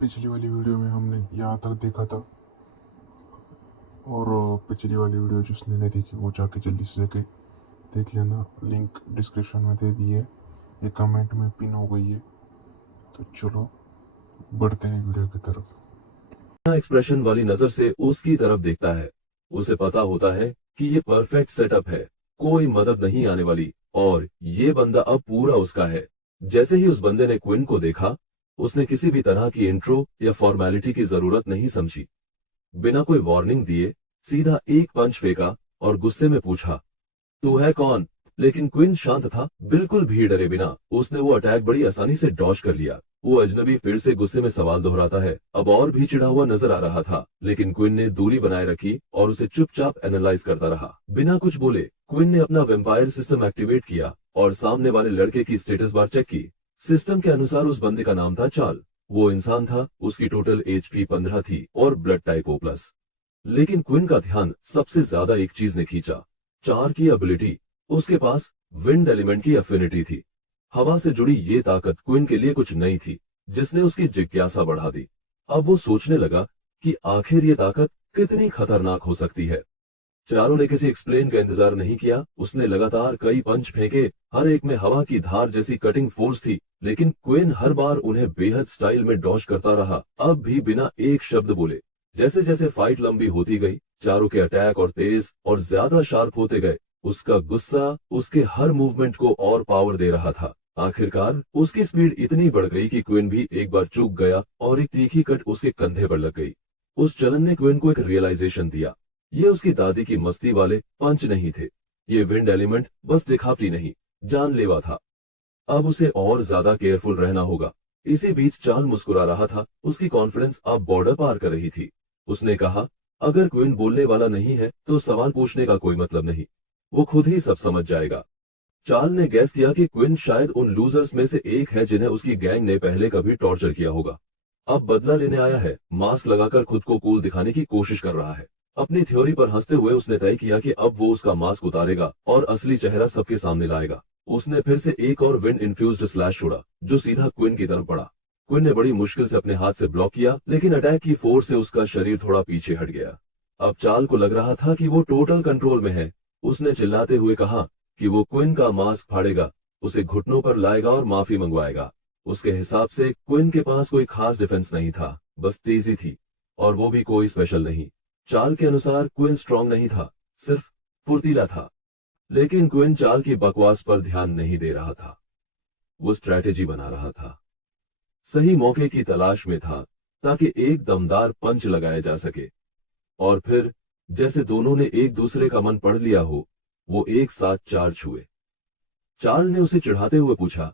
पिछली वाली वीडियो में हमने यहाँ तक देखा था। और पिछली वाली वीडियो जिसने नहीं देखी वो जाके जल्दी से जाके देख लेना। लिंक डिस्क्रिप्शन में दे दी है, ये कमेंट में पिन हो गई है। तो चलो बढ़ते हैं वीडियो की तरफ। एक्सप्रेशन वाली नजर से उसकी तरफ देखता है। उसे पता होता है कि ये परफेक्ट सेटअप है, कोई मदद नहीं आने वाली और ये बंदा अब पूरा उसका है। जैसे ही उस बंदे ने क्विन को देखा, उसने किसी भी तरह की इंट्रो या फॉर्मेलिटी की जरूरत नहीं समझी। बिना कोई वार्निंग दिए सीधा एक पंच फेंका और गुस्से में पूछा, तू है कौन? लेकिन क्विन शांत था, बिल्कुल भी डरे बिना उसने वो अटैक बड़ी आसानी से डॉज कर लिया। वो अजनबी फिर से गुस्से में सवाल दोहराता है, अब और भी चिढ़ा हुआ नजर आ रहा था, लेकिन क्विन ने दूरी बनाए रखी और उसे चुपचाप एनालाइज करता रहा। बिना कुछ बोले क्विन ने अपना वेम्पायर सिस्टम एक्टिवेट किया और सामने वाले लड़के की स्टेटस बार चेक की। सिस्टम के अनुसार उस बंदे का नाम था चार्ल। वो इंसान था, उसकी टोटल एचपी 15 थी और ब्लड टाइप O+। लेकिन क्विन का ध्यान सबसे ज्यादा एक चीज ने खींचा, चार की एबिलिटी। उसके पास विंड एलिमेंट की एफिनिटी थी। हवा से जुड़ी ये ताकत क्विन के लिए कुछ नई थी, जिसने उसकी जिज्ञासा बढ़ा दी। अब वो सोचने लगा कि आखिर ये ताकत कितनी खतरनाक हो सकती है। चारों ने किसी एक्सप्लेन का इंतजार नहीं किया। उसने लगातार कई पंच फेंके, हर एक में हवा की धार जैसी कटिंग फोर्स थी, लेकिन क्विन हर बार उन्हें बेहद स्टाइल में डॉज करता रहा, अब भी बिना एक शब्द बोले। जैसे जैसे फाइट लंबी होती गई, चारों के अटैक और तेज और ज्यादा शार्प होते गए। उसका गुस्सा उसके हर मूवमेंट को और पावर दे रहा था। आखिरकार उसकी स्पीड इतनी बढ़ गई कि क्विन भी एक बार चूक गया और एक तीखी कट उसके कंधे पर लग गई। उस चलन ने क्विन को एक रियलाइजेशन दिया, ये उसकी दादी की मस्ती वाले पंच नहीं थे। ये विंड एलिमेंट बस दिखावटी नहीं, जानलेवा था। अब उसे और ज्यादा केयरफुल रहना होगा। इसी बीच चाल मुस्कुरा रहा था, उसकी कॉन्फिडेंस अब बॉर्डर पार कर रही थी। उसने कहा, अगर क्विन बोलने वाला नहीं है तो सवाल पूछने का कोई मतलब नहीं, वो खुद ही सब समझ जाएगा। चार्ल ने गैस किया कि क्विन शायद उन लूजर्स में से एक है जिन्हें उसकी गैंग ने पहले कभी टॉर्चर किया होगा। अब बदला लेने आया है, मास्क लगाकर खुद को कूल दिखाने की कोशिश कर रहा है। अपनी थ्योरी पर हंसते हुए उसने तय किया कि अब वो उसका मास्क उतारेगा और असली चेहरा सबके सामने लाएगा। उसने फिर से एक और विंड इन्फ्यूज्ड स्लैश छोड़ा, जो सीधा क्विन की तरफ पड़ा। क्विन ने बड़ी मुश्किल से अपने हाथ से ब्लॉक किया, लेकिन अटैक की फोर्स से उसका शरीर थोड़ा पीछे हट गया। अब चाल को लग रहा था कि वो टोटल कंट्रोल में है। उसने चिल्लाते हुए कहा कि वो क्विन का मास्क फाड़ेगा, उसे घुटनों पर लाएगा और माफी मंगवाएगा। उसके हिसाब से क्विन के पास कोई खास डिफेंस नहीं था, बस तेजी थी, और वो भी कोई स्पेशल नहीं। चाल के अनुसार क्विन स्ट्रांग नहीं था, सिर्फ फुर्तीला था। लेकिन क्विन चाल की बकवास पर ध्यान नहीं दे रहा था, वो स्ट्रैटेजी बना रहा था। सही मौके की तलाश में था, ताकि एक दमदार पंच लगाया जा सके। और फिर जैसे दोनों ने एक दूसरे का मन पढ़ लिया हो, वो एक साथ चार्ज हुए। चार्ल ने उसे चिढ़ाते हुए पूछा,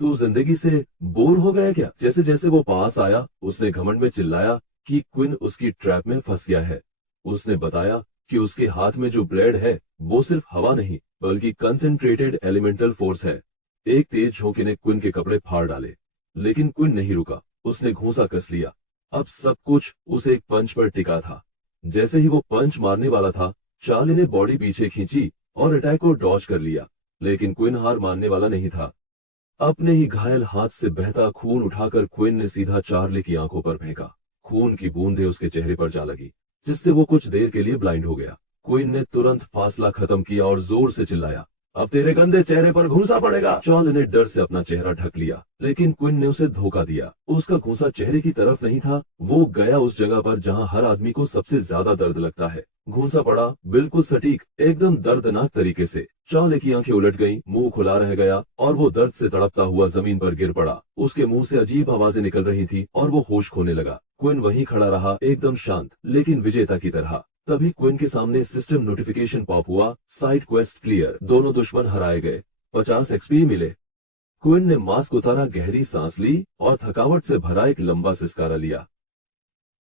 तू जिंदगी से बोर हो गया क्या? जैसे जैसे वो पास आया, उसने घमंड में चिल्लाया कि क्विन उसकी ट्रैप में फंस गया है। उसने बताया कि उसके हाथ में जो ब्लेड है वो सिर्फ हवा नहीं, बल्कि कंसंट्रेटेड एलिमेंटल फोर्स है। एक तेज झोंके ने क्विन के कपड़े फाड़ डाले, लेकिन क्विन नहीं रुका। उसने घूंसा कस लिया। अब सब कुछ उस एक पंच पर टिका था। जैसे ही वो पंच मारने वाला था, चार्ली ने बॉडी पीछे खींची और अटैक को डॉज कर लिया, लेकिन क्विन हार मानने वाला नहीं था। अपने ही घायल हाथ से बहता खून उठाकर क्विन ने सीधा चार्ली की आंखों पर फेंका। खून की बूंदें उसके चेहरे पर जा लगी, जिससे वो कुछ देर के लिए ब्लाइंड हो गया। क्विन ने तुरंत फासला खत्म किया और जोर से चिल्लाया, अब तेरे गंदे चेहरे पर घूंसा पड़ेगा। चार्ली ने डर से अपना चेहरा ढक लिया, लेकिन क्विन ने उसे धोखा दिया। उसका घूंसा चेहरे की तरफ नहीं था, वो गया उस जगह पर जहां हर आदमी को सबसे ज्यादा दर्द लगता है। घूंसा पड़ा, बिल्कुल सटीक, एकदम दर्दनाक तरीके से। चार्ली की आंखें उलट गईं, मुंह खुला रह गया और वो दर्द से तड़पता हुआ जमीन पर गिर पड़ा। उसके मुंह से अजीब आवाजें निकल रही थी और वो होश खोने लगा। क्विन वहीं खड़ा रहा, एकदम शांत, लेकिन विजेता की तरह। तभी क्विन के सामने सिस्टम नोटिफिकेशन पॉप हुआ, साइड क्वेस्ट क्लियर, दोनों दुश्मन हराए गए, 50 एक्सपी मिले। क्विन ने मास्क उतारा, गहरी सांस ली और थकावट से भरा एक लंबा सिसकारा लिया।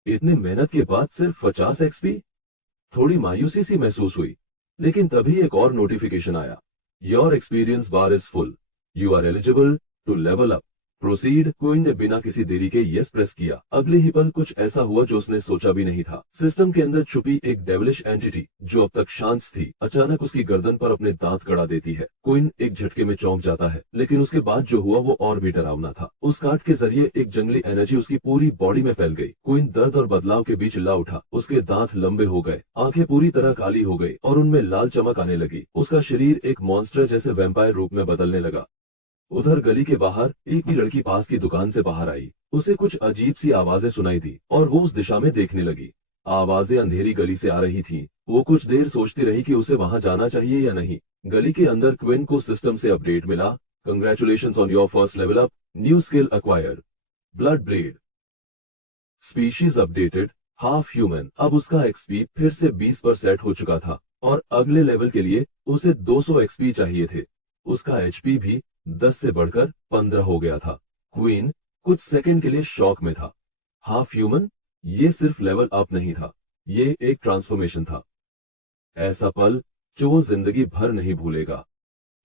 इतनी मेहनत के बाद सिर्फ 50 एक्सपी? थोड़ी मायूसी सी महसूस हुई, लेकिन तभी एक और नोटिफिकेशन आया, your experience bar is full, you are eligible to level up. Proceed. Queen ने बिना किसी देरी के यस प्रेस किया। अगले ही पल कुछ ऐसा हुआ जो उसने सोचा भी नहीं था। सिस्टम के अंदर छुपी एक डेविलिश एंटिटी जो अब तक शांत थी, अचानक उसकी गर्दन पर अपने दांत गड़ा देती है। क्वीन एक झटके में चौंक जाता है, लेकिन उसके बाद जो हुआ वो और भी डरावना था। उस काट के जरिए एक जंगली एनर्जी उसकी पूरी बॉडी में फैल गई। क्वीन दर्द और बदलाव के बीच चिल्ला उठा। उसके दांत लंबे हो गए, आंखें पूरी तरह काली हो गई और उनमें लाल चमक आने लगी। उसका शरीर एक मॉन्स्टर जैसे वैम्पायर रूप में बदलने लगा। उधर गली के बाहर एक ही लड़की पास की दुकान से बाहर आई। उसे कुछ अजीब सी आवाजें सुनाई दी और वो उस दिशा में देखने लगी। आवाजें अंधेरी गली से आ रही थीं। वो कुछ देर सोचती रही कि उसे वहां जाना चाहिए या नहीं। गली के अंदर क्विन को सिस्टम से अपडेट मिला। Congratulations on your first level up, new skill acquired, blood blade, species updated, half human. अब उसका एक्सपी फिर से 20 पर सेट हो चुका था और अगले लेवल के लिए उसे 200 एक्सपी चाहिए थे। उसका एचपी भी 10 से बढ़कर 15 हो गया था। क्वीन कुछ सेकंड के लिए शॉक में था। हाफ ह्यूमन, ये सिर्फ लेवल अप नहीं था, ये एक ट्रांसफॉर्मेशन था। ऐसा पल जो वो जिंदगी भर नहीं भूलेगा।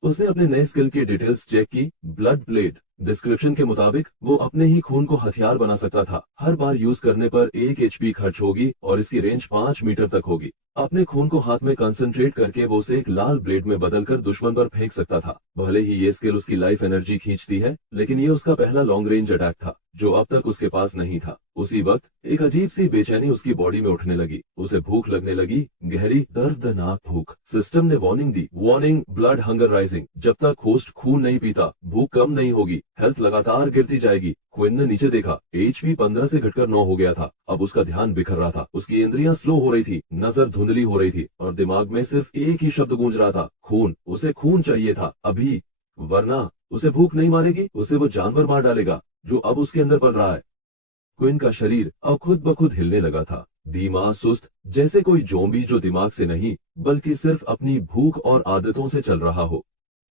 उसने अपने नए स्किल की डिटेल्स चेक की। Blood blade. डिस्क्रिप्शन के मुताबिक वो अपने ही खून को हथियार बना सकता था। हर बार यूज करने पर 1 एचपी खर्च होगी और इसकी रेंज 5 मीटर तक होगी। अपने खून को हाथ में कंसंट्रेट करके वो उसे एक लाल ब्लेड में बदलकर दुश्मन पर फेंक सकता था। भले ही ये स्किल उसकी लाइफ एनर्जी खींचती है, लेकिन ये उसका पहला लॉन्ग रेंज अटैक था जो अब तक उसके पास नहीं था। उसी वक्त एक अजीब सी बेचैनी उसकी बॉडी में उठने लगी। उसे भूख लगने लगी, गहरी दर्दनाक भूख। सिस्टम ने वार्निंग दी, वार्निंग, ब्लड हंगर राइजिंग। जब तक होस्ट खून नहीं पीता भूख कम नहीं होगी, हेल्थ लगातार गिरती जाएगी। क्विन ने नीचे देखा। एचपी 15 से घटकर 9 हो गया था। अब उसका ध्यान बिखर रहा था। उसकी इंद्रियां स्लो हो रही थी, नजर धुंधली हो रही थी और दिमाग में सिर्फ एक ही शब्द गूंज रहा था, खून। उसे खून चाहिए था अभी, वरना उसे भूख नहीं मारेगी, उसे वो जानवर मार डालेगा जो अब उसके अंदर पल रहा है। क्विन का शरीर अब खुद ब खुद हिलने लगा था, धीमा, सुस्त, जैसे कोई जोम्बी जो दिमाग से नहीं बल्कि सिर्फ अपनी भूख और आदतों से चल रहा हो।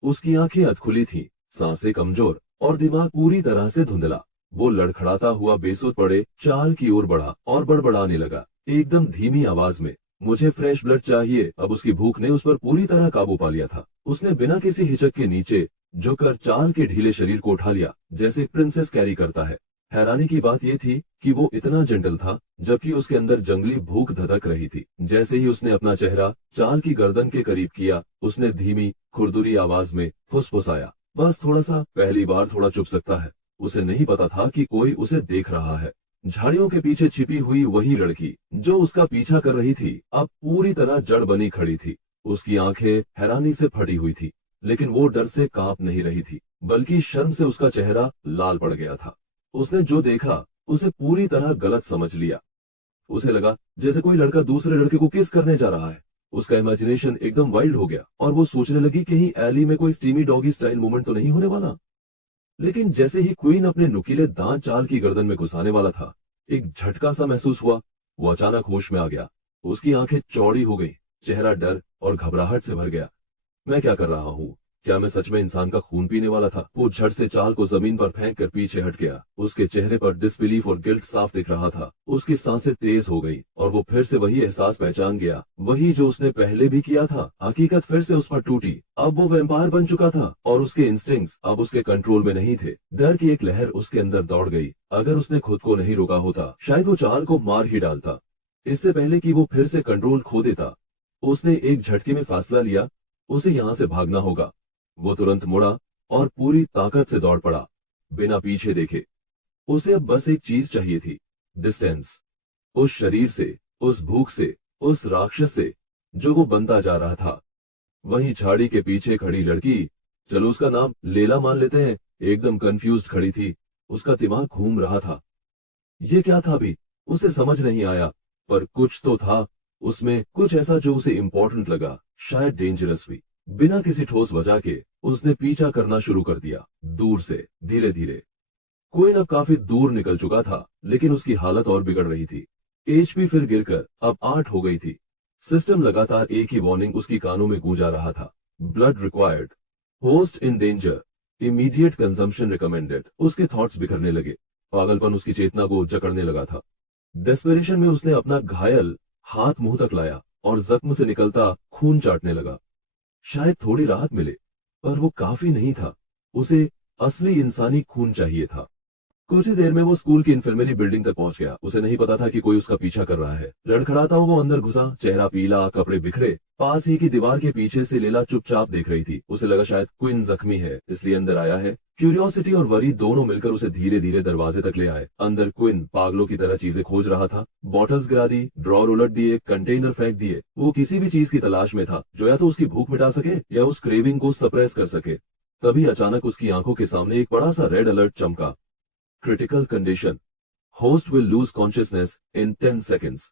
उसकी आंखें अधखुली थीं, सांसें कमजोर और दिमाग पूरी तरह से धुंधला। वो लड़खड़ाता हुआ बेसुध पड़े चाल की ओर बढ़ा और बड़बड़ाने लगा, एकदम धीमी आवाज में, मुझे फ्रेश ब्लड चाहिए। अब उसकी भूख ने उस पर पूरी तरह काबू पा लिया था। उसने बिना किसी हिचक के नीचे झुककर चाल के ढीले शरीर को उठा लिया, जैसे प्रिंसेस कैरी करता है। हैरानी की बात यह थी कि वो इतना जेंटल था, जबकि उसके अंदर जंगली भूख धधक रही थी। जैसे ही उसने अपना चेहरा चाल की गर्दन के करीब किया, उसने धीमी खुरदुरी आवाज में फुसफुसाया, बस थोड़ा सा, पहली बार थोड़ा चुप सकता है। उसे नहीं पता था कि कोई उसे देख रहा है। झाड़ियों के पीछे छिपी हुई वही लड़की जो उसका पीछा कर रही थी, अब पूरी तरह जड़ बनी खड़ी थी। उसकी आंखें हैरानी से फटी हुई थी, लेकिन वो डर से कांप नहीं रही थी, बल्कि शर्म से उसका चेहरा लाल पड़ गया था। उसने जो देखा उसे पूरी तरह गलत समझ लिया। उसे लगा जैसे कोई लड़का दूसरे लड़के को किस करने जा रहा है। उसका इमेजिनेशन एकदम वाइल्ड हो गया और वो सोचने लगी कहीं एली में कोई स्टीमी डॉगी स्टाइल मूवमेंट तो नहीं होने वाला। लेकिन जैसे ही क्वीन अपने नुकीले दांत चाल की गर्दन में घुसाने वाला था, एक झटका सा महसूस हुआ। वो अचानक होश में आ गया। उसकी आंखें चौड़ी हो गई, चेहरा डर और घबराहट से भर गया। मैं क्या कर रहा हूँ? क्या मैं सच में इंसान का खून पीने वाला था? वो झट से चाल को जमीन पर फेंक कर पीछे हट गया। उसके चेहरे पर डिसबिलीफ और गिल्ट साफ दिख रहा था। उसकी सांसें तेज हो गई और वो फिर से वही एहसास पहचान गया, वही जो उसने पहले भी किया था। हकीकत फिर से उस पर टूटी। अब वो वैम्पायर बन चुका था और उसके इंस्टिंक्ट्स अब उसके कंट्रोल में नहीं थे। डर की एक लहर उसके अंदर दौड़ गई। अगर उसने खुद को नहीं रोका होता, शायद वो चाल को मार ही डालता, इससे पहले कि वो फिर से कंट्रोल खो देता। उसने एक झटके में फैसला लिया, उसे यहाँ से भागना होगा। वो तुरंत मुड़ा और पूरी ताकत से दौड़ पड़ा, बिना पीछे देखे। उसे अब बस एक चीज चाहिए थी, डिस्टेंस। उस शरीर से, उस भूख से, उस राक्षस से जो वो बनता जा रहा था। वहीं झाड़ी के पीछे खड़ी लड़की, चलो उसका नाम लेला मान लेते हैं, एकदम कंफ्यूज्ड खड़ी थी। उसका दिमाग घूम रहा था। ये क्या था भी उसे समझ नहीं आया, पर कुछ तो था उसमें, कुछ ऐसा जो उसे इम्पोर्टेंट लगा, शायद डेंजरस भी। बिना किसी ठोस वजह के उसने पीछा करना शुरू कर दिया, दूर से, धीरे धीरे। क्वीन अब काफी दूर निकल चुका था, लेकिन उसकी हालत और बिगड़ रही थी। एचपी फिर गिरकर अब 8 हो गई थी। सिस्टम लगातार एक ही वार्निंग उसकी कानों में गूंजा रहा था, blood required, host in danger, immediate consumption recommended. उसके थॉट्स बिखरने लगे। पागलपन उसकी चेतना को जकड़ने लगा था। डेस्परेशन में उसने अपना घायल हाथ मुंह तक लाया और जख्म से निकलता खून चाटने लगा। शायद थोड़ी राहत मिले, पर वो काफी नहीं था। उसे असली इंसानी खून चाहिए था। कुछ ही देर में वो स्कूल की इन्फर्मरी बिल्डिंग तक पहुंच गया। उसे नहीं पता था कि कोई उसका पीछा कर रहा है। लड़खड़ाता हुआ वो अंदर घुसा, चेहरा पीला, कपड़े बिखरे। पास ही की दीवार के पीछे से लीला चुपचाप देख रही थी। उसे लगा शायद क्विन जख्मी है, इसलिए अंदर आया है। क्यूरियोसिटी और वरी दोनों मिलकर उसे धीरे धीरे दरवाजे तक ले आए। अंदर क्विन पागलों की तरह चीजें खोज रहा था। बॉटल्स गिरा दी, ड्रॉर उलट दिए, कंटेनर फेंक दिए। वो किसी भी चीज की तलाश में था जो या तो उसकी भूख मिटा सके या उस क्रेविंग को सप्रेस कर सके। तभी अचानक उसकी आंखों के सामने एक बड़ा सा रेड अलर्ट चमका। Critical condition, host will lose consciousness in 10 seconds.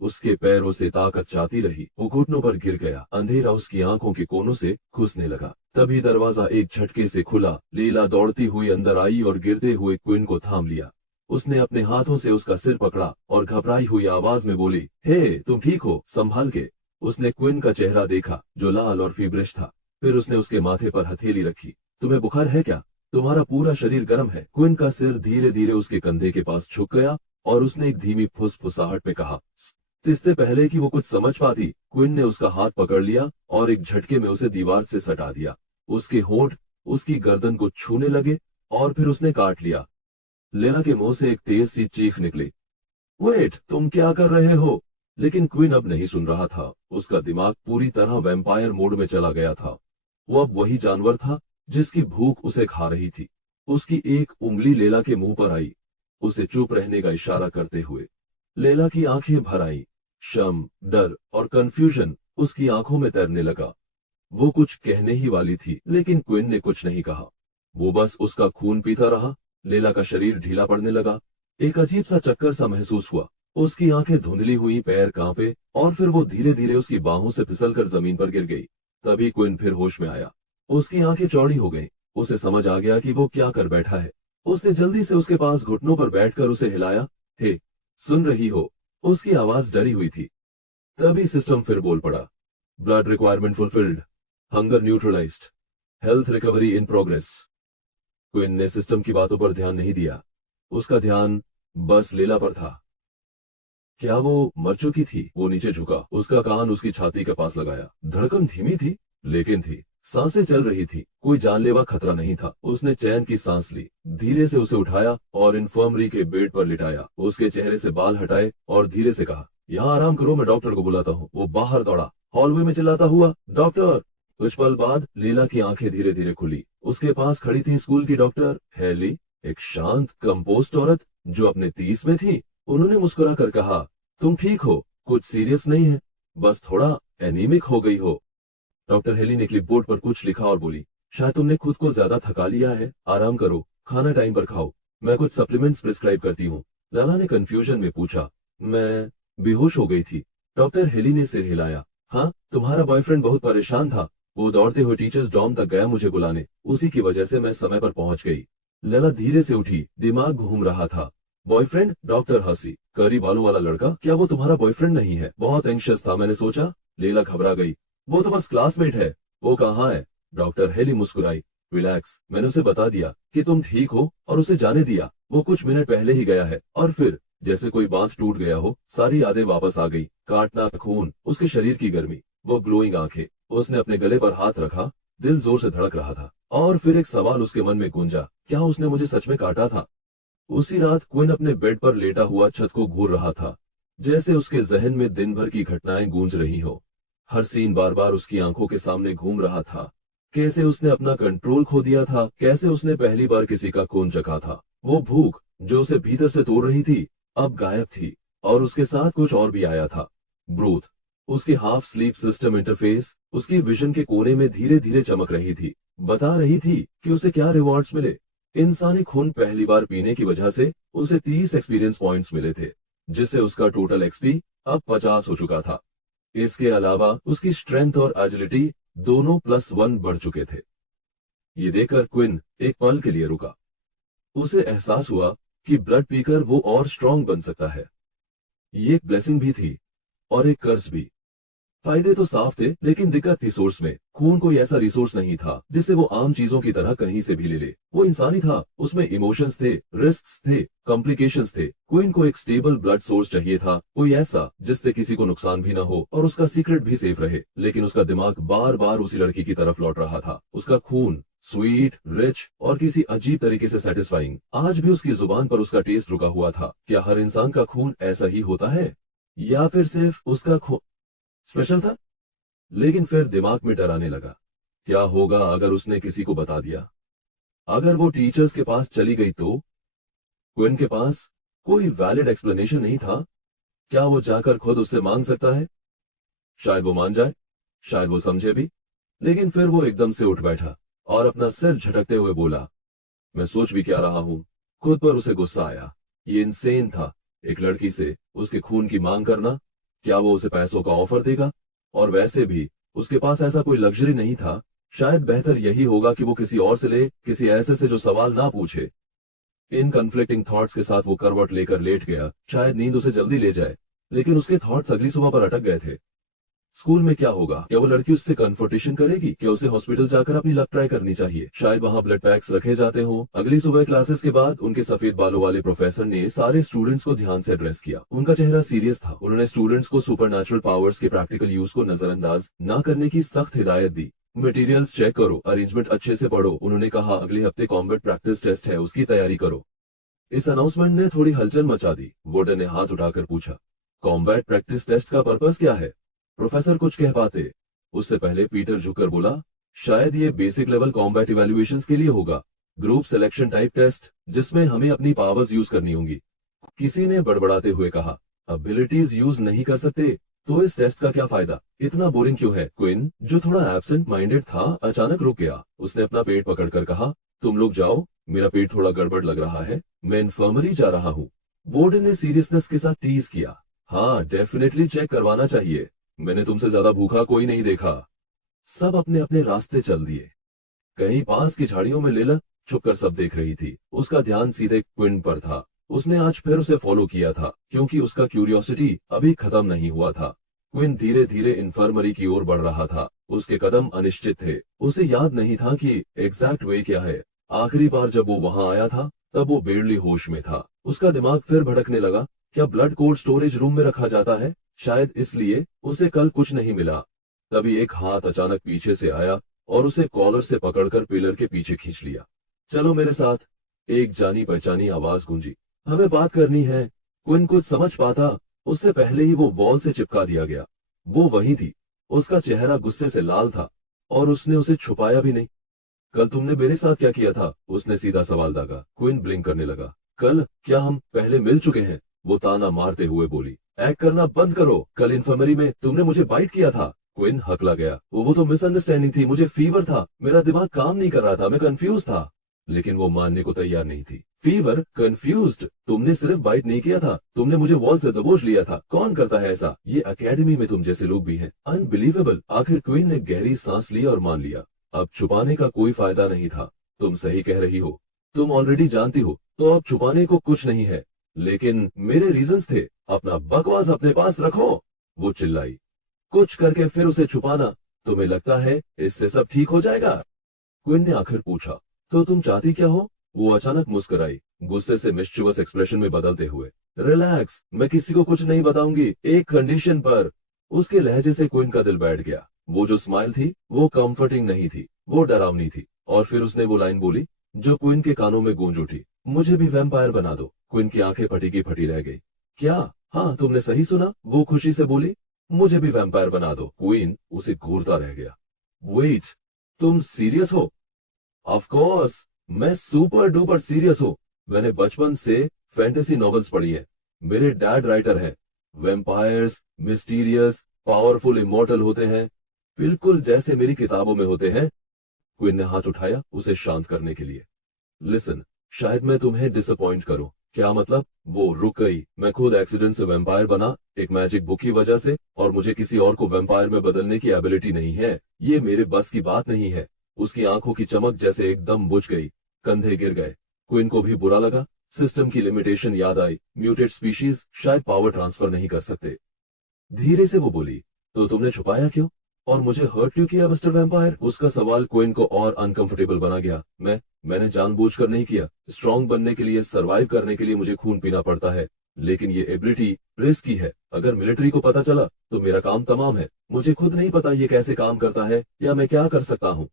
उसके पैरों से ताकत जाती रही। वो घुटनों पर गिर गया। अंधेरा उसकी आंखों के कोनों से घुसने लगा। तभी दरवाजा एक झटके से खुला। लीला दौड़ती हुई अंदर आई और गिरते हुए क्विन को थाम लिया। उसने अपने हाथों से उसका सिर पकड़ा और घबराई हुई आवाज में बोली, हे तुम ठीक हो, संभाल के। उसने क्विन का चेहरा देखा जो लाल और फीवरिश था। फिर उसने उसके माथे पर हथेली रखी। तुम्हें बुखार है क्या? तुम्हारा पूरा शरीर गर्म है। क्विन का सिर धीरे धीरे उसके कंधे के पास झुक गया और उसने एक धीमी फुसफुसाहट में कहा। इससे पहले कि वो कुछ समझ पाती, क्विन ने उसका हाथ पकड़ लिया और एक झटके में उसे दीवार से सटा दिया। उसके होंठ उसकी गर्दन को छूने लगे और फिर उसने काट लिया। लेना के मुंह से एक तेज सी चीख निकली, वेट, तुम क्या कर रहे हो? लेकिन क्विन अब नहीं सुन रहा था। उसका दिमाग पूरी तरह वैम्पायर मोड में चला गया था। वो अब वही जानवर था जिसकी भूख उसे खा रही थी। उसकी एक उंगली लेला के मुंह पर आई, उसे चुप रहने का इशारा करते हुए। लेला की आंखें भर आई। शर्म, डर और कंफ्यूजन उसकी आंखों में तैरने लगा। वो कुछ कहने ही वाली थी, लेकिन क्विन ने कुछ नहीं कहा। वो बस उसका खून पीता रहा। लेला का शरीर ढीला पड़ने लगा। एक अजीब सा चक्कर सा महसूस हुआ। उसकी आंखें धुंधली हुई, पैर कांपे और फिर वो धीरे धीरे उसकी बाहों से फिसलकर जमीन पर गिर गई। तभी क्विन फिर होश में आया। उसकी आंखें चौड़ी हो गईं। उसे समझ आ गया कि वो क्या कर बैठा है। उसने जल्दी से उसके पास घुटनों पर बैठकर उसे हिलाया। हे, सुन रही हो? उसकी आवाज डरी हुई थी। तभी सिस्टम फिर बोल पड़ा, blood requirement fulfilled, hunger neutralized, health recovery in progress. Queen ने सिस्टम की बातों पर ध्यान नहीं दिया। उसका ध्यान बस लीला पर था। क्या वो मर चुकी थी? वो नीचे झुका, उसका कान उसकी छाती के पास लगाया। धड़कन धीमी थी, लेकिन थी। सांसें चल रही थी। कोई जानलेवा खतरा नहीं था। उसने चैन की सांस ली, धीरे से उसे उठाया और इन्फर्मरी के बेड पर लिटाया। उसके चेहरे से बाल हटाए और धीरे से कहा, यहाँ आराम करो, मैं डॉक्टर को बुलाता हूँ। वो बाहर दौड़ा, हॉलवे में चिल्लाता हुआ, डॉक्टर। कुछ पल बाद लीला की आंखें धीरे धीरे खुली। उसके पास खड़ी थी स्कूल की डॉक्टर हेली, एक शांत कंपोस्ट औरत जो अपने 30 में थी। उन्होंने मुस्कुरा कर कहा, तुम ठीक हो, कुछ सीरियस नहीं है, बस थोड़ा एनीमिक हो गई हो। डॉक्टर हेली ने क्लिपबोर्ड पर कुछ लिखा और बोली, शायद तुमने खुद को ज्यादा थका लिया है, आराम करो, खाना टाइम पर खाओ, मैं कुछ सप्लीमेंट्स प्रिस्क्राइब करती हूँ। लाला ने कंफ्यूजन में पूछा, मैं बेहोश हो गई थी। डॉक्टर हेली ने सिर हिलाया, हाँ, तुम्हारा बॉयफ्रेंड बहुत परेशान था। वो दौड़ते हुए टीचर्स डॉम तक गया मुझे बुलाने, उसी की वजह से मैं समय पर पहुंच गई। लला धीरे से उठी, दिमाग घूम रहा था। बॉयफ्रेंड? डॉक्टर हंसी, करी बालों वाला लड़का? क्या वो तुम्हारा बॉयफ्रेंड नहीं है? बहुत एंशियस था, मैंने सोचा। लीला घबरा गई, वो तो बस क्लासमेट है। वो कहाँ है? डॉक्टर हेली मुस्कुराई, रिलैक्स, मैंने उसे बता दिया कि तुम ठीक हो और उसे जाने दिया। वो कुछ मिनट पहले ही गया है। और फिर जैसे कोई बांध टूट गया हो, सारी यादें वापस आ गई। काटना, खून, उसके शरीर की गर्मी, वो ग्लोइंग आंखें। उसने अपने गले पर हाथ रखा, दिल जोर से धड़क रहा था। और फिर एक सवाल उसके मन में गूंजा, क्या उसने मुझे सच में काटा था? उसी रात क्विन अपने बेड पर लेटा हुआ छत को घूर रहा था, जैसे उसके जहन में दिन भर की घटनाएं गूंज रही हो। हर सीन बार बार उसकी आंखों के सामने घूम रहा था। कैसे उसने अपना कंट्रोल खो दिया था, कैसे उसने पहली बार किसी का खून चखा था। वो भूख जो उसे भीतर से तोड़ रही थी, अब गायब थी। और उसके साथ कुछ और भी आया था, ब्रूथ। उसके हाफ स्लीप सिस्टम इंटरफेस उसकी विजन के कोने में धीरे धीरे चमक रही थी, बता रही थी कि उसे क्या रिवॉर्ड्स मिले। इंसानी खून पहली बार पीने की वजह से उसे 30 एक्सपीरियंस पॉइंट्स मिले थे, जिससे उसका टोटल एक्सपी अब 50 हो चुका था। इसके अलावा उसकी स्ट्रेंथ और एजिलिटी दोनों +1 बढ़ चुके थे। ये देखकर क्विन एक पल के लिए रुका। उसे एहसास हुआ कि ब्लड पीकर वो और स्ट्रांग बन सकता है। ये एक ब्लेसिंग भी थी और एक कर्ज भी। फायदे तो साफ थे, लेकिन दिक्कत थी सोर्स में। खून कोई ऐसा रिसोर्स नहीं था जिससे वो आम चीजों की तरह कहीं से भी ले ले। वो इंसानी था, उसमें इमोशंस थे, रिस्क्स थे, कॉम्प्लिकेशंस थे। क्वीन को एक स्टेबल ब्लड सोर्स चाहिए था, कोई ऐसा जिससे किसी को नुकसान भी ना हो और उसका सीक्रेट भी सेफ रहे। लेकिन उसका दिमाग बार बार उसी लड़की की तरफ लौट रहा था। उसका खून स्वीट, रिच और किसी अजीब तरीके से सेटिस्फाइंग। आज भी उसकी जुबान पर उसका टेस्ट रुका हुआ था। क्या हर इंसान का खून ऐसा ही होता है, या फिर सिर्फ उसका खून स्पेशल था? लेकिन फिर दिमाग में डर आने लगा। क्या होगा अगर उसने किसी को बता दिया? अगर वो टीचर्स के पास चली गई तो? क्विन के पास कोई वैलिड एक्सप्लेनेशन नहीं था। क्या वो जाकर खुद उससे मांग सकता है? शायद वो मान जाए, शायद वो समझे भी। लेकिन फिर वो एकदम से उठ बैठा और अपना सिर झटकते हुए बोला, मैं सोच भी क्या रहा हूं। खुद पर उसे गुस्सा आया। ये इंसेन था, एक लड़की से उसके खून की मांग करना। क्या वो उसे पैसों का ऑफर देगा? और वैसे भी उसके पास ऐसा कोई लग्जरी नहीं था। शायद बेहतर यही होगा कि वो किसी और से ले, किसी ऐसे से जो सवाल ना पूछे। इन कन्फ्लिक्टिंग थॉट्स के साथ वो करवट लेकर लेट गया। शायद नींद उसे जल्दी ले जाए, लेकिन उसके थॉट्स अगली सुबह पर अटक गए थे। स्कूल में क्या होगा? क्या वो लड़की उससे कन्फर्टेशन करेगी? क्या उसे हॉस्पिटल जाकर अपनी लक ट्राई करनी चाहिए? शायद वहां ब्लड पैक्स रखे जाते हो। अगली सुबह क्लासेस के बाद उनके सफेद बालों वाले प्रोफेसर ने सारे स्टूडेंट्स को ध्यान से एड्रेस किया। उनका चेहरा सीरियस था। उन्होंने स्टूडेंट्स को सुपरनैचुरल पावर्स के प्रैक्टिकल यूज को नजरअंदाज न करने की सख्त हिदायत दी। मटेरियल्स चेक करो, अरेंजमेंट अच्छे से पढ़ो। उन्होंने कहा, अगले हफ्ते कॉम्बैट प्रैक्टिस टेस्ट है, उसकी तैयारी करो। इस अनाउंसमेंट ने थोड़ी हलचल मचा दी। वार्डन ने हाथ उठाकर पूछा, कॉम्बैट प्रैक्टिस टेस्ट का पर्पस क्या है? प्रोफेसर कुछ कह पाते, उससे पहले पीटर झुककर बोला, शायद ये बेसिक लेवल कॉम्बैट इवैल्यूएशंस के लिए होगा। ग्रुप सिलेक्शन टाइप टेस्ट, जिसमें हमें अपनी पावर्स यूज करनी होंगी। किसी ने बड़बड़ाते हुए कहा, एबिलिटीज यूज नहीं कर सकते तो इस टेस्ट का क्या फायदा? इतना बोरिंग क्यों है? क्विन, जो थोड़ा एब्सेंट माइंडेड था, अचानक रुक गया। उसने अपना पेट पकड़कर कहा, तुम लोग जाओ, मेरा पेट थोड़ा गड़बड़ लग रहा है, मैं इन्फर्मरी जा रहा हूँ। वार्डन ने सीरियसनेस के साथ टीज किया, हाँ डेफिनेटली चेक करवाना चाहिए, मैंने तुमसे ज्यादा भूखा कोई नहीं देखा। सब अपने अपने रास्ते चल दिए। कहीं पास की झाड़ियों में लेला छुपकर सब देख रही थी। उसका ध्यान सीधे क्विन पर था। उसने आज फिर उसे फॉलो किया था, क्योंकि उसका क्यूरियोसिटी अभी खत्म नहीं हुआ था। क्विन धीरे धीरे इन्फर्मरी की ओर बढ़ रहा था। उसके कदम अनिश्चित थे। उसे याद नहीं था कि एग्जैक्ट वे क्या है। आखिरी बार जब वो वहां आया था, तब वो बेरली होश में था। उसका दिमाग फिर भड़कने लगा, क्या ब्लड कोल्ड स्टोरेज रूम में रखा जाता है? शायद इसलिए उसे कल कुछ नहीं मिला। तभी एक हाथ अचानक पीछे से आया और उसे कॉलर से पकड़कर पिलर के पीछे खींच लिया। चलो मेरे साथ, एक जानी पहचानी आवाज गूंजी। हमें बात करनी है। क्विन कुछ समझ पाता उससे पहले ही वो वॉल से चिपका दिया गया। वो वही थी। उसका चेहरा गुस्से से लाल था और उसने उसे छुपाया भी नहीं। कल तुमने मेरे साथ क्या किया था? उसने सीधा सवाल दागा। क्विन ब्लिंक करने लगा। कल? क्या हम पहले मिल चुके हैं? वो ताना मारते हुए बोली। एक्ट करना बंद करो, कल इन्फर्मरी में तुमने मुझे बाइट किया था। क्विन हकला गया। वो तो मिसअंडरस्टैंडिंग थी, मुझे फीवर था, मेरा दिमाग काम नहीं कर रहा था, मैं कंफ्यूज था। लेकिन वो मानने को तैयार नहीं थी। फीवर? कंफ्यूज्ड? तुमने सिर्फ बाइट नहीं किया था, तुमने मुझे वॉल से दबोच लिया था। कौन करता है ऐसा? ये एकेडमी में तुम जैसे लोग भी हैं। अनबिलीवेबल। आखिर क्वीन ने गहरी सांस ली और मान लिया। अब छुपाने का कोई फायदा नहीं था। तुम सही कह रही हो, तुम ऑलरेडी जानती हो, तो अब छुपाने को कुछ नहीं है। लेकिन मेरे रीजंस थे। अपना बकवास अपने पास रखो, वो चिल्लाई। कुछ करके फिर उसे छुपाना? तुम्हें लगता है इससे सब ठीक हो जाएगा? क्विन ने आखिर पूछा। तो तुम चाहती क्या हो? वो अचानक मुस्कुराई, गुस्से से मिस्चीवस एक्सप्रेशन में बदलते हुए। रिलैक्स, मैं किसी को कुछ नहीं बताऊंगी, एक कंडीशन पर। उसके लहजे से क्विन का दिल बैठ गया। वो जो स्माइल थी, वो कंफर्टिंग नहीं थी, वो डरावनी थी। और फिर उसने वो लाइन बोली जो क्विन के कानों में गूंज उठी, मुझे भी वैम्पायर बना दो। क्विन की आंखें फटी की फटी रह गई। क्या? हाँ, तुमने सही सुना, वो खुशी से बोली, मुझे भी वैम्पायर बना दो। क्वीन उसे घूरता रह गया। वेट, तुम सीरियस हो? ऑफ कोर्स, मैं सुपर डुपर सीरियस हूँ। मैंने बचपन से फैंटेसी नॉवेल्स पढ़ी है। मेरे डैड राइटर हैं। वैम्पायर्स मिस्टीरियस, पावरफुल, इमॉर्टल होते हैं, बिल्कुल जैसे मेरी किताबों में होते हैं। क्विन ने हाथ उठाया उसे शांत करने के लिए। लिसन, शायद मैं तुम्हें डिसअपॉइंट करूं। क्या मतलब? वो रुक गई। मैं खुद एक्सीडेंट से वैम्पायर बना, एक मैजिक बुक की वजह से, और मुझे किसी और को वैम्पायर में बदलने की एबिलिटी नहीं है। ये मेरे बस की बात नहीं है। उसकी आंखों की चमक जैसे एकदम बुझ गई, कंधे गिर गए। क्विन को भी बुरा लगा। सिस्टम की लिमिटेशन याद आई। म्यूटेड स्पीशीज शायद पावर ट्रांसफर नहीं कर सकते। धीरे से वो बोली, तो तुमने छुपाया क्यों? और मुझे हर्ट क्यों किया मिस्टर वैम्पायर? उसका सवाल क्विन को और अनकंफर्टेबल बना गया। मैंने जानबूझकर नहीं किया। स्ट्रांग बनने के लिए, सरवाइव करने के लिए मुझे खून पीना पड़ता है। लेकिन ये एबिलिटी रिस्की है। अगर मिलिट्री को पता चला तो मेरा काम तमाम है। मुझे खुद नहीं पता ये कैसे काम करता है या मैं क्या कर सकता हूँ।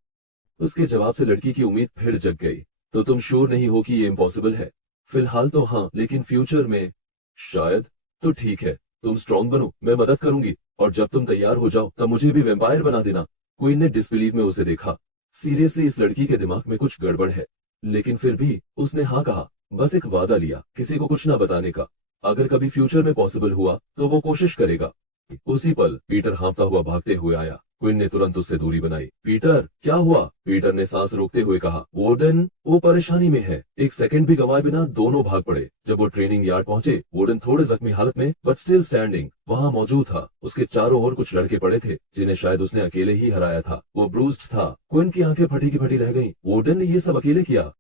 उसके जवाब से लड़की की उम्मीद फिर जग गई। तो तुम श्योर नहीं हो कि ये इम्पॉसिबल है? फिलहाल तो हाँ, लेकिन फ्यूचर में शायद। तो ठीक है, तुम स्ट्रांग बनो, मैं मदद करूंगी, और जब तुम तैयार हो जाओ तब मुझे भी वेम्पायर बना देना। क्वीन ने डिसबिलीव में उसे देखा। सीरियसली इस लड़की के दिमाग में कुछ गड़बड़ है। लेकिन फिर भी उसने हाँ कहा। बस एक वादा लिया, किसी को कुछ ना बताने का। अगर कभी फ्यूचर में पॉसिबल हुआ तो वो कोशिश करेगा। उसी पल पीटर हाँफता हुआ भागते हुए आया। क्विन ने तुरंत उससे दूरी बनाई। पीटर, क्या हुआ? पीटर ने सांस रोकते हुए कहा। वोर्डन, वो परेशानी में है। एक सेकंड भी गंवाए बिना दोनों भाग पड़े। जब वो ट्रेनिंग यार्ड पहुंचे, वोर्डन थोड़े जख्मी हालत में बट स्टिल स्टैंडिंग वहां मौजूद था। उसके चारों ओर कुछ लड़के पड़े थे जिन्हें शायद उसने अकेले ही हराया था। वो ब्रूस्ड था। क्विन की आंखें फटी की फटी रह गईं। वोर्डन ने ये सब अकेले किया?